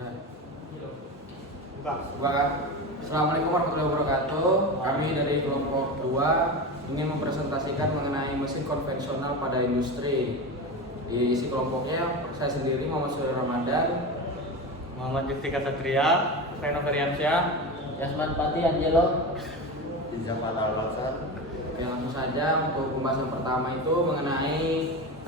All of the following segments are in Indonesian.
Buka. Assalamualaikum warahmatullahi wabarakatuh. Kami dari kelompok 2 ingin mempresentasikan mengenai mesin konvensional pada industri. Di isi kelompoknya saya sendiri Muhammad Surya Ramadan, Muhammad Justika Satria, Reno Feriansyah, Yasman Pati Angelo. Zaman Al-Baksar. Oke, langsung saja untuk pembahasan pertama itu mengenai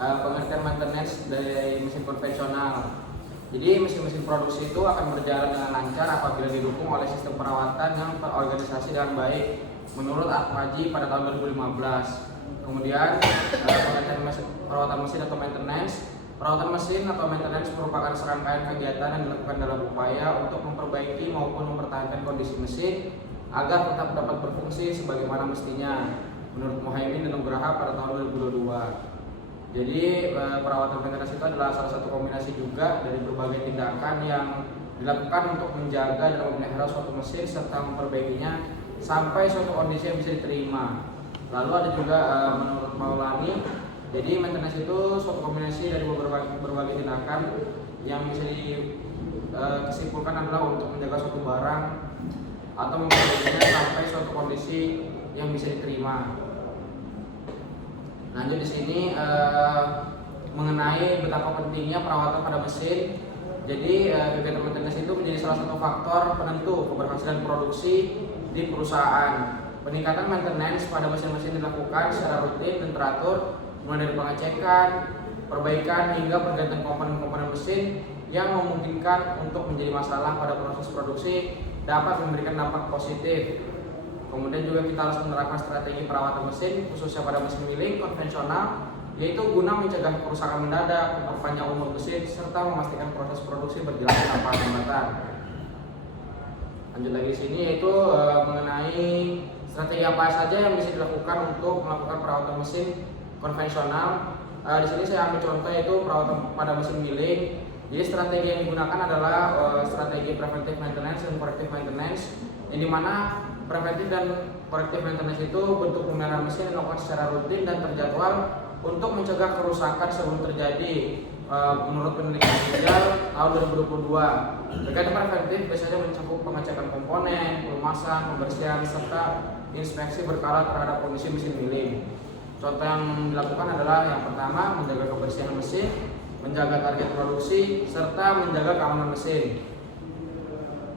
pengertian maintenance dari mesin konvensional. Jadi mesin-mesin produksi itu akan berjalan dengan lancar apabila didukung oleh sistem perawatan yang terorganisasi dengan baik menurut Al-Faji pada tahun 2015. Kemudian pengertian perawatan mesin atau maintenance. Perawatan mesin atau maintenance merupakan serangkaian kegiatan yang dilakukan dalam upaya untuk memperbaiki maupun mempertahankan kondisi mesin agar tetap dapat berfungsi sebagaimana mestinya menurut Muhaimin dan Nugraha pada tahun 2022. Jadi perawatan maintenance itu adalah salah satu kombinasi juga dari berbagai tindakan yang dilakukan untuk menjaga dan memelihara suatu mesin serta memperbaikinya sampai suatu kondisi yang bisa diterima. Lalu ada juga menurut Maulani, jadi maintenance itu suatu kombinasi dari berbagai tindakan yang bisa disimpulkan adalah untuk menjaga suatu barang atau memperbaikinya sampai suatu kondisi yang bisa diterima. Lanjut di sini mengenai betapa pentingnya perawatan pada mesin. Jadi kegiatan maintenance itu menjadi salah satu faktor penentu keberhasilan produksi di perusahaan. Peningkatan maintenance pada mesin-mesin dilakukan secara rutin dan teratur, mulai dari pengecekan, perbaikan hingga pergantian komponen-komponen mesin yang memungkinkan untuk menjadi masalah pada proses produksi dapat memberikan dampak positif. Kemudian juga kita harus menerapkan strategi perawatan mesin khususnya pada mesin milling konvensional, yaitu guna mencegah kerusakan mendadak, memperpanjang umur mesin, serta memastikan proses produksi berjalan tanpa hambatan. Lanjut lagi di sini yaitu mengenai strategi apa saja yang bisa dilakukan untuk melakukan perawatan mesin konvensional. Di sini saya ambil contoh yaitu perawatan pada mesin milling. Jadi strategi yang digunakan adalah strategi preventive maintenance dan corrective maintenance, yang dimana preventif dan corrective maintenance itu bentuk pemeliharaan mesin yang dilakukan secara rutin dan terjadwal untuk mencegah kerusakan sebelum terjadi. Menurut penelitian Ginjal tahun 2022, kegiatan preventif biasanya mencakup pengecekan komponen, pelumasan, pembersihan, serta inspeksi berkala terhadap kondisi mesin milling. Contoh yang dilakukan adalah yang pertama, menjaga kebersihan mesin, menjaga target produksi, serta menjaga keamanan mesin.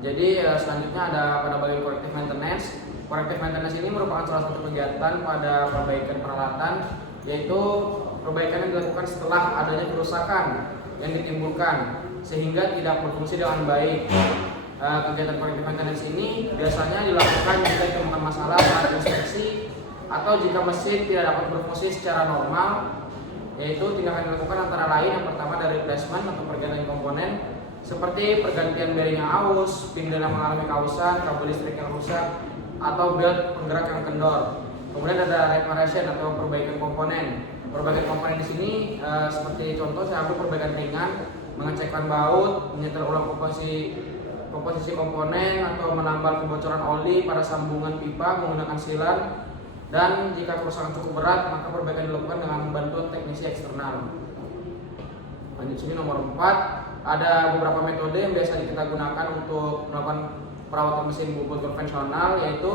Jadi selanjutnya ada pada bagian corrective maintenance. Corrective maintenance ini merupakan salah satu kegiatan pada perbaikan peralatan, yaitu perbaikan yang dilakukan setelah adanya kerusakan yang ditimbulkan sehingga tidak berfungsi dengan baik. Kegiatan corrective maintenance ini biasanya dilakukan jika ditemukan masalah saat inspeksi atau jika mesin tidak dapat berfungsi secara normal, yaitu tindakan yang dilakukan antara lain yang pertama dari replacement atau pergantian komponen seperti pergantian bearing yang aus, pindel yang mengalami kausan, kabel listrik yang rusak, atau belt penggerak yang kendor. Kemudian ada reparation atau perbaikan komponen. Perbaikan komponen di sini seperti contoh saya ambil perbaikan ringan, mengecekkan baut, menyetel ulang komposisi komponen atau menambal kebocoran oli pada sambungan pipa menggunakan silan. Dan jika kerusakan cukup berat, maka perbaikan dilakukan dengan bantuan teknisi eksternal. Lanjut sini nomor 4. Ada beberapa metode yang biasa kita gunakan untuk melakukan perawatan mesin bubut konvensional, yaitu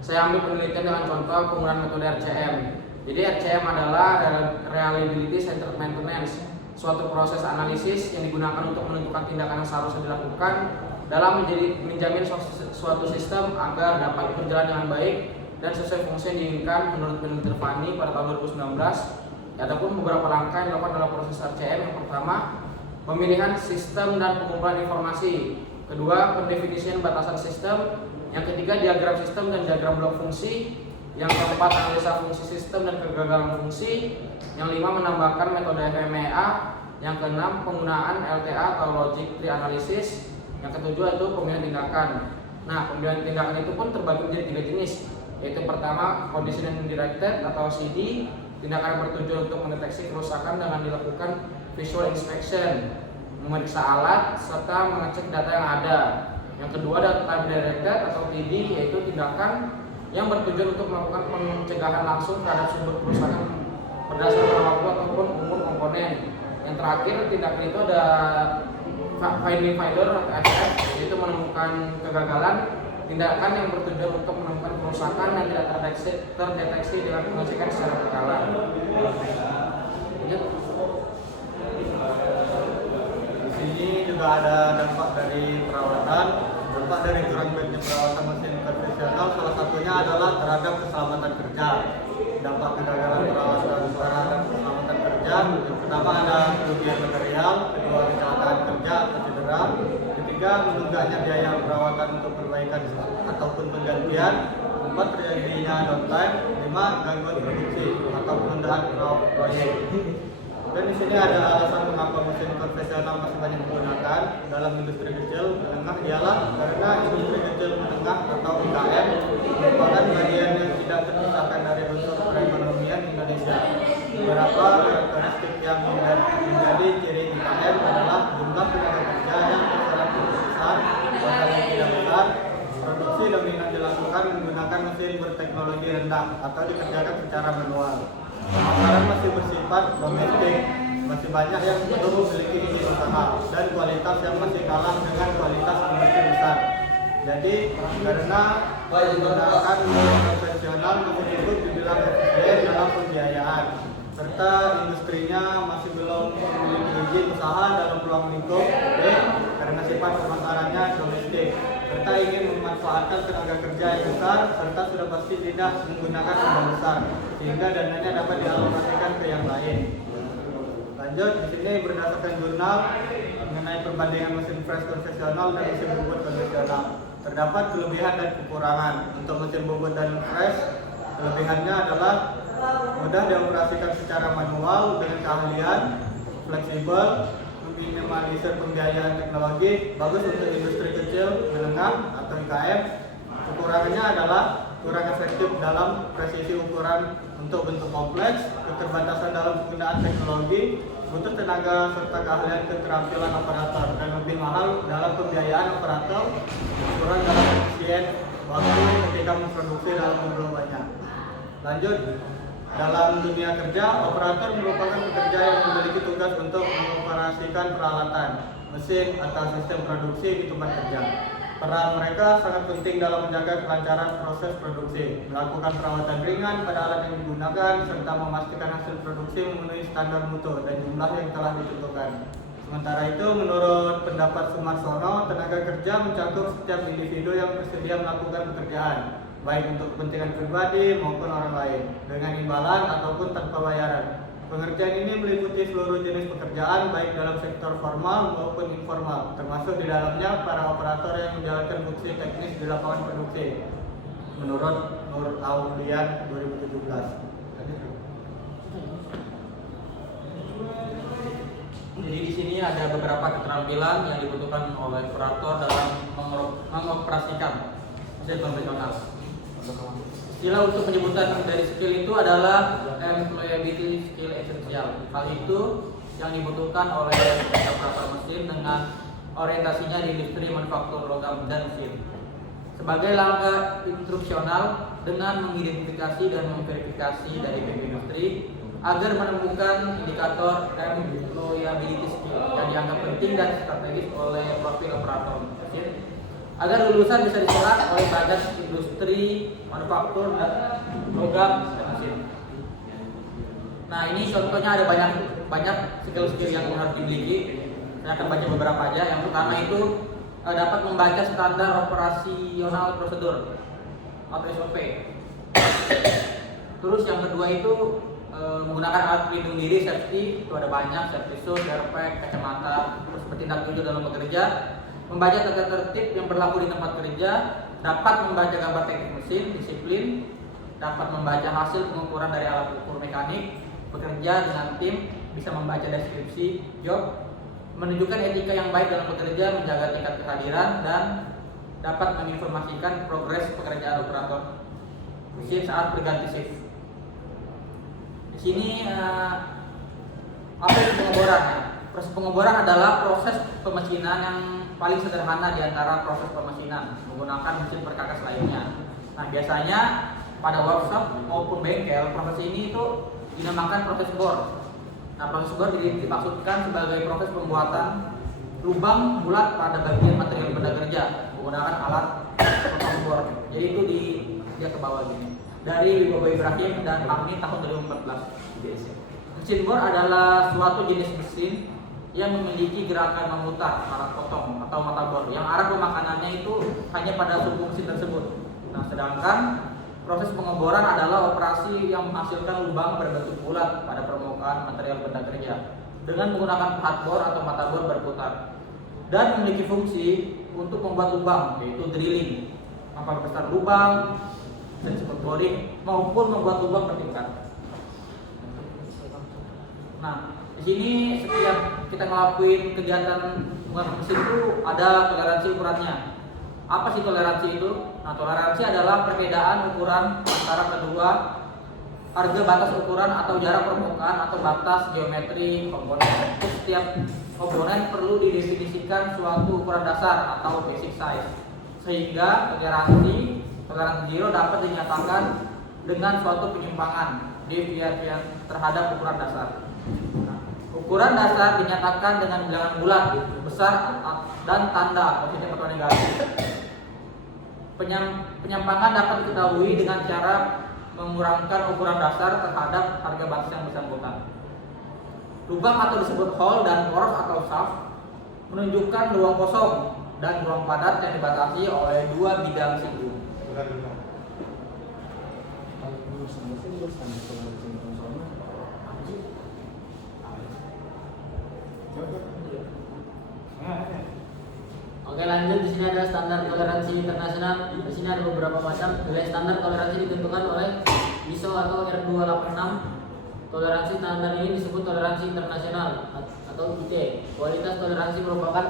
saya ambil penelitian dengan contoh penggunaan metode RCM. Jadi RCM adalah Reliability Centered Maintenance, suatu proses analisis yang digunakan untuk menentukan tindakan yang seharusnya dilakukan dalam menjamin suatu sistem agar dapat berjalan dengan baik dan sesuai fungsi yang diinginkan menurut penelitian Fani pada tahun 2019. Adapun beberapa langkah yang dilakukan dalam proses RCM. Yang pertama, pemilihan sistem dan pengumpulan informasi. Kedua, pendefinisian batasan sistem. Yang ketiga, diagram sistem dan diagram blok fungsi. Yang keempat, analisa fungsi sistem dan kegagalan fungsi. Yang lima, menambahkan metode FMEA. Yang keenam, penggunaan LTA atau Logic Tree Analysis. Yang ketujuh itu pemilihan tindakan. Nah, pemilihan tindakan itu pun terbagi menjadi 3 jenis, yaitu pertama, Condition Directed atau CD. Tindakan yang bertujuan untuk mendeteksi kerusakan dengan dilakukan visual inspection, memeriksa alat, serta mengecek data yang ada. Yang kedua ada time directed atau TD, yaitu tindakan yang bertujuan untuk melakukan pencegahan langsung terhadap sumber kerusakan berdasarkan waktu ataupun umur komponen. Yang terakhir tindakan itu ada finding failure atau FF, yaitu menemukan kegagalan, tindakan yang bertujuan untuk menemukan kerusakan yang tidak terdeteksi dengan pengecekan secara berkala. Lanjut. Di sini juga ada dampak dari perawatan. Dampak dari kurang baiknya perawatan mesin konvensional salah satunya adalah terhadap keselamatan kerja. Dampak kegagalan perawatan terhadap keselamatan kerja, yang pertama ada kerugian material, kedua kecelakaan kerja atau cedera, ketiga menunggaknya biaya perawatan untuk perbaikan ataupun penggantian, keempat terjadinya downtime, lima gangguan produksi atau penundaan proyek. Dan di sini ada alasan mengapa mesin konvensional masih banyak digunakan dalam industri kecil menengah, ialah karena industri kecil menengah atau IKM merupakan bagian yang tidak terpisahkan dari unsur perekonomian Indonesia. Beberapa karakteristik yang menjadi ciri IKM adalah jumlah tenaga kerja yang terserap besar, modal yang tidak besar, produksi dominan dilakukan menggunakan mesin berteknologi rendah atau dikerjakan secara manual. Pemasaran masih bersifat domestik, masih banyak yang belum memiliki izin usaha, dan kualitas yang masih kalah dengan kualitas industri besar. Jadi karena menggunakan mesin konvensional mesin itu dibilang efisien dalam pembiayaan, serta industrinya masih belum memiliki izin usaha dalam ruang lingkup B karena sifat pemasarannya domestik, serta ingin memanfaatkan tenaga kerja yang besar, serta sudah pasti tidak menggunakan modal besar sehingga dananya dapat dialokasikan ke yang lain. Lanjut, di sini berdasarkan jurnal mengenai perbandingan mesin fresh konvensional dan mesin bubut konvensional. Terdapat kelebihan dan kekurangan. Untuk mesin bubut dan fresh, kelebihannya adalah mudah dioperasikan secara manual dengan keahlian, fleksibel, meminimalisir pembiayaan teknologi, bagus untuk industri kecil, menengah atau IKM. Kekurangannya adalah kurang efektif dalam presisi ukuran untuk bentuk kompleks, keterbatasan dalam penggunaan teknologi, butuh tenaga serta keahlian keterampilan operator, dan lebih mahal dalam pembiayaan operator, kurang dalam efisien waktu ketika memproduksi dalam jumlah banyak. Lanjut, dalam dunia kerja, operator merupakan pekerja yang memiliki tugas untuk mengoperasikan peralatan, mesin atau sistem produksi di tempat kerja. Peran mereka sangat penting dalam menjaga kelancaran proses produksi, melakukan perawatan ringan pada alat yang digunakan, serta memastikan hasil produksi memenuhi standar mutu dan jumlah yang telah ditentukan. Sementara itu, menurut pendapat Sumarsono, tenaga kerja mencakup setiap individu yang bersedia melakukan pekerjaan, baik untuk kepentingan pribadi maupun orang lain, dengan imbalan ataupun tanpa bayaran. Pengerjaan ini meliputi seluruh jenis pekerjaan baik dalam sektor formal maupun informal, termasuk di dalamnya para operator yang menjalankan fungsi teknis di lapangan produksi. Menurut Nur Aulian 2017. Jadi di sini ada beberapa keterampilan yang dibutuhkan oleh operator dalam mengoperasikan mesin konvensional. Istilah untuk penyebutan dari skill itu adalah employability skill essential. Hal itu yang dibutuhkan oleh operator mesin dengan orientasinya di industri manufaktur logam dan mesin. Sebagai langkah instruksional dengan mengidentifikasi dan memverifikasi dari pihak industri agar menemukan indikator employability skill yang dianggap penting dan strategis oleh profil operator mesin, agar lulusan bisa diserap oleh badan industri manufaktur dan logam dan mesin. Nah, ini contohnya ada banyak skill-skill yang harus dimiliki. Saya akan baca beberapa aja. Yang pertama itu dapat membaca standar operasional prosedur atau SOP. Terus yang kedua itu menggunakan alat pelindung diri safety, itu ada banyak, safety suit, airbag, kacamata, terus bertindak jujur dalam bekerja, membaca tata tertib yang berlaku di tempat kerja, dapat membaca gambar teknik mesin, disiplin, dapat membaca hasil pengukuran dari alat ukur mekanik, bekerja dengan tim, bisa membaca deskripsi job, menunjukkan etika yang baik dalam bekerja, menjaga tingkat kehadiran, dan dapat menginformasikan progres pekerjaan operator mesin saat berganti shift. Di sini apa itu pengeboran? Proses pengeboran adalah proses pemesinan yang paling sederhana di antara proses pemesinan menggunakan mesin perkakas lainnya. Nah, biasanya pada workshop maupun bengkel, proses ini itu dinamakan proses bor. Nah, proses bor dimaksudkan sebagai proses pembuatan lubang bulat pada bagian material benda kerja menggunakan alat potong bor. Jadi itu dia ke bawah gini. Dari Wibowo Ibrahim dan Amni tahun 2014. Mesin bor adalah suatu jenis mesin yang memiliki gerakan memutar alat potong atau mata bor yang arah pemakaiannya itu hanya pada sumbu mesin tersebut. Nah, sedangkan proses pengeboran adalah operasi yang menghasilkan lubang berbentuk bulat pada permukaan material benda kerja dengan menggunakan pahat bor atau mata bor berputar dan memiliki fungsi untuk membuat lubang, yaitu drilling, memperbesar lubang, dan disebut boring, maupun membuat lubang bertingkat. Nah, di sini setiap kita ngelakuin kegiatan menggunakan mesin itu ada toleransi ukurannya. Apa sih toleransi itu? Nah, toleransi adalah perbedaan ukuran antara kedua harga batas ukuran atau jarak permukaan atau batas geometri komponen. Setiap komponen perlu didefinisikan suatu ukuran dasar atau basic size, sehingga toleransi zero dapat dinyatakan dengan suatu penyimpangan deviasi terhadap ukuran dasar. Nah, ukuran dasar dinyatakan dengan bilangan bulat, besar, dan tanda positif atau negatif. Penyimpangan dapat diketahui dengan cara mengurangkan ukuran dasar terhadap harga batas yang bersangkutan. Lubang atau disebut hole dan poros atau shaft menunjukkan ruang kosong dan ruang padat yang dibatasi oleh dua bidang siku. Oke, lanjut. Di sini ada standar toleransi internasional. Di sini ada beberapa macam. Nilai standar toleransi ditentukan oleh ISO atau R286. Toleransi standar ini disebut toleransi internasional atau IT. Kualitas toleransi merupakan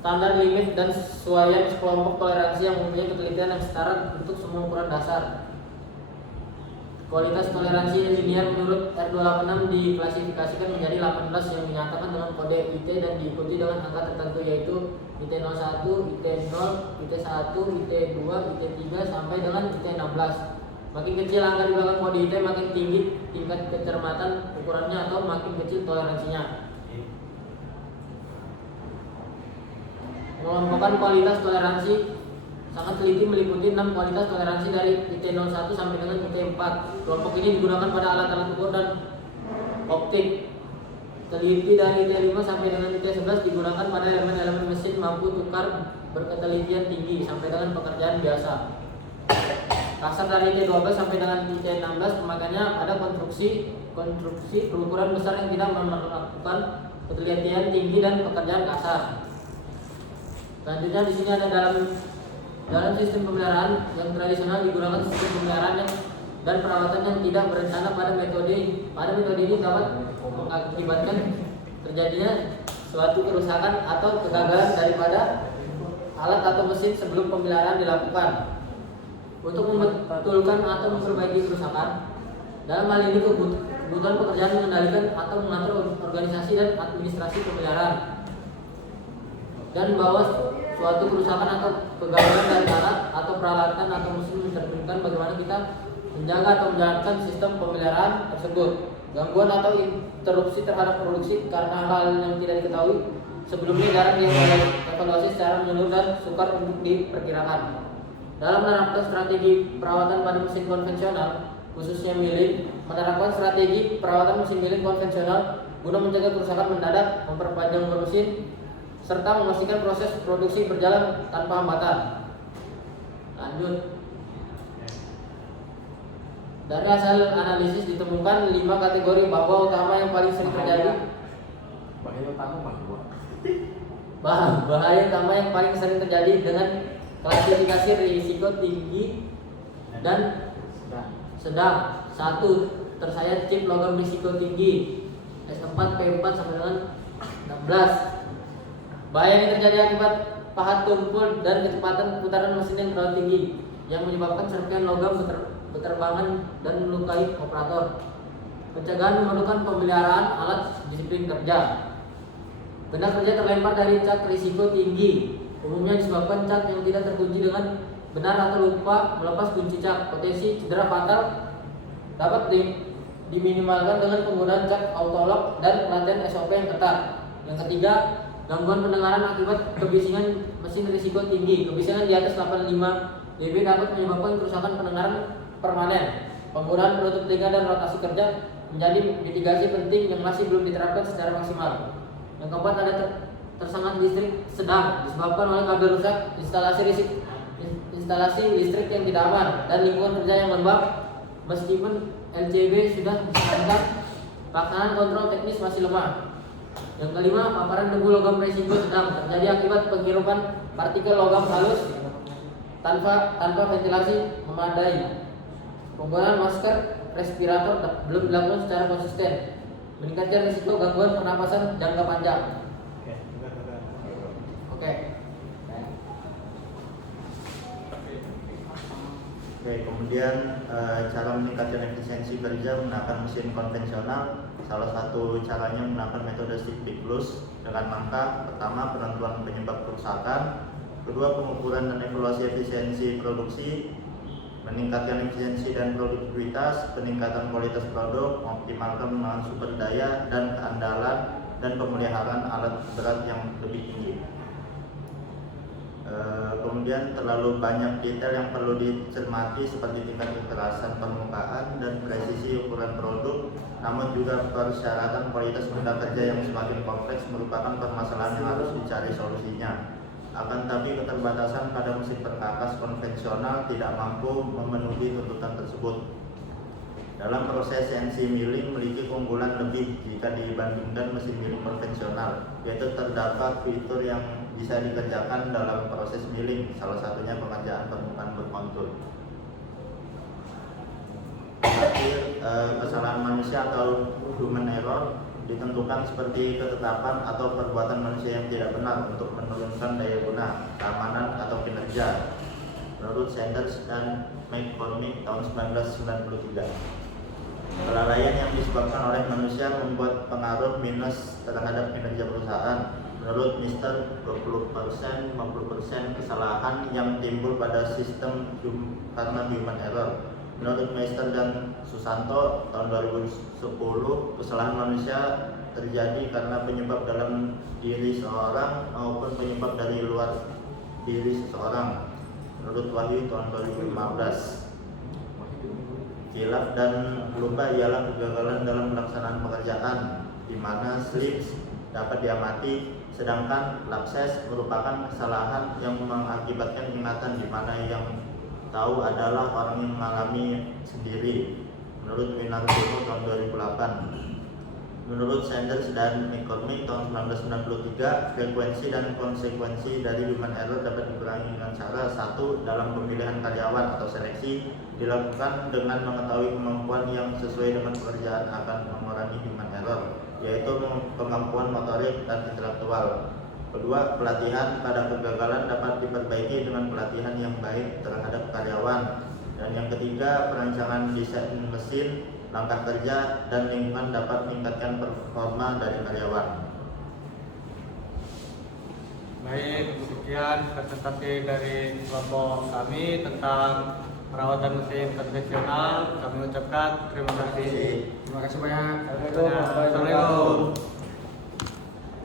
standar limit dan sesuaian kelompok toleransi yang mempunyai ketelitian yang setara untuk semua ukuran dasar. Kualitas toleransi linear menurut R286 diklasifikasikan menjadi 18 yang dinyatakan dengan kode IT dan diikuti dengan angka tertentu, yaitu IT01, IT0, IT1, IT2, IT3 sampai dengan IT16. Makin kecil angka di belakang kode IT, makin tinggi tingkat kecermatan ukurannya atau makin kecil toleransinya. Mengelompokkan kualitas toleransi sangat teliti meliputi 6 kualitas toleransi dari IT01 sampai dengan IT4. Kelompok ini digunakan pada alat-alat ukur dan optik. Teliti dari IT5 sampai dengan IT11 digunakan pada elemen-elemen mesin mampu tukar berketelitian tinggi sampai dengan pekerjaan biasa. Kasar dari IT12 sampai dengan IT16 pemakaiannya pada konstruksi berukuran besar yang tidak melakukan ketelitian tinggi dan pekerjaan kasar. Selanjutnya di sini ada dalam sistem pemeliharaan yang tradisional digunakan sistem pemeliharaan dan perawatan yang tidak berencana pada metode ini dapat mengakibatkan terjadinya suatu kerusakan atau kegagalan daripada alat atau mesin sebelum pemeliharaan dilakukan. Untuk membetulkan atau memperbaiki kerusakan, dalam hal ini kebutuhan pekerjaan mengendalikan atau mengatur organisasi dan administrasi pemeliharaan, dan bahwa suatu kerusakan atau kegagalan dari alat atau peralatan atau mesin mencerminkan bagaimana kita menjaga atau menjalankan sistem pemeliharaan tersebut. Gangguan atau interupsi terhadap produksi karena hal yang tidak diketahui sebelumnya jarang dievaluasi secara menyeluruh dan sukar untuk diperkirakan. Dalam menerapkan strategi perawatan pada mesin konvensional, khususnya milling, menerapkan strategi perawatan mesin milling konvensional guna mencegah kerusakan mendadak, memperpanjang mesin, serta memastikan proses produksi berjalan tanpa hambatan. Lanjut. Dari hasil analisis ditemukan 5 kategori bahwa utama yang paling sering terjadi. Bahaya utama yang paling sering terjadi dengan klasifikasi risiko tinggi dan sedang. 1. Tersayat chip logam risiko tinggi S4 P4 sampai dengan 16. Bahaya yang terjadi akibat pahat tumpul dan kecepatan putaran mesin yang terlalu tinggi yang menyebabkan serpihan logam berterbangan dan melukai operator. Pencegahan memerlukan pemeliharaan alat disiplin kerja. Benda kerja terlempar dari cat risiko tinggi umumnya disebabkan cat yang tidak terkunci dengan benar atau lupa melepas kunci cat. Potensi cedera fatal dapat diminimalkan dengan penggunaan cat autolock dan pelatihan SOP yang ketat. Yang ketiga, Gangguan pendengaran akibat kebisingan mesin risiko tinggi. Kebisingan di atas 85 dB dapat menyebabkan kerusakan pendengaran permanen. Penggunaan penutup telinga dan rotasi kerja menjadi mitigasi penting yang masih belum diterapkan secara maksimal. Yang keempat, ada tersengat listrik sedang disebabkan oleh kabel rusak, instalasi listrik yang tidak aman, dan lingkungan kerja yang lembab. Meskipun LCB sudah disarankan, pelaksanaan kontrol teknis masih lemah. Yang kelima, paparan debu logam resiko sedang terjadi akibat penghirupan partikel logam halus tanpa ventilasi memadai. Penggunaan masker respirator belum dilakukan secara konsisten, meningkatkan risiko gangguan pernapasan jangka panjang. Oke. Oke, kemudian cara meningkatkan efisiensi kerja menggunakan mesin konvensional. Salah satu caranya menggunakan metode siklus dengan langkah pertama penentuan penyebab kerusakan, kedua pengukuran dan evaluasi efisiensi produksi, meningkatkan efisiensi dan produktivitas, peningkatan kualitas produk, mengoptimalkan penggunaan sumber daya dan keandalan, dan pemeliharaan alat berat yang lebih tinggi. Kemudian terlalu banyak detail yang perlu dicermati seperti tingkat kekerasan permukaan dan presisi ukuran produk, namun juga persyaratan kualitas benda kerja yang semakin kompleks merupakan permasalahan yang harus dicari solusinya. Akan tapi keterbatasan pada mesin perkakas konvensional tidak mampu memenuhi tuntutan tersebut. Dalam proses CNC milling memiliki keunggulan lebih jika dibandingkan mesin milling konvensional, yaitu terdapat fitur yang bisa dikerjakan dalam proses milling, salah satunya pengerjaan permukaan berkontur. Kesalahan manusia atau human error ditentukan seperti ketetapan atau perbuatan manusia yang tidak benar untuk menurunkan daya guna, keamanan atau kinerja, menurut Sanders dan McCormick tahun 1993. Kelalaian yang disebabkan oleh manusia membuat pengaruh minus terhadap kinerja perusahaan. Menurut Mister, 20%, 50% kesalahan yang timbul pada sistem karena human error. Menurut Meister dan Susanto tahun 2010, kesalahan manusia terjadi karena penyebab dalam diri seorang maupun penyebab dari luar diri seseorang. Menurut Wahyu tahun 2015, khilaf dan lupa ialah kegagalan dalam pelaksanaan pekerjaan, di mana slips dapat diamati, sedangkan lapses merupakan kesalahan yang mengakibatkan ingatan, di mana yang tahu adalah orang yang mengalami sendiri. Menurut Winardono tahun 2008. Menurut Sanders dan McCormick tahun 1993, frekuensi dan konsekuensi dari human error dapat dikurangi dengan cara: 1. Dalam pemilihan karyawan atau seleksi, dilakukan dengan mengetahui kemampuan yang sesuai dengan pekerjaan akan mengurangi human error, yaitu kemampuan motorik dan intelektual. Kedua, pelatihan pada kegagalan dapat diperbaiki dengan pelatihan yang baik terhadap karyawan. Dan yang ketiga, perancangan desain mesin, langkah kerja, dan lingkungan dapat meningkatkan performa dari karyawan. Baik, sekian presentasi dari kelompok kami tentang perawatan mesin konvensional. Kami ucapkan terima kasih. Terima kasih banyak. Assalamualaikum.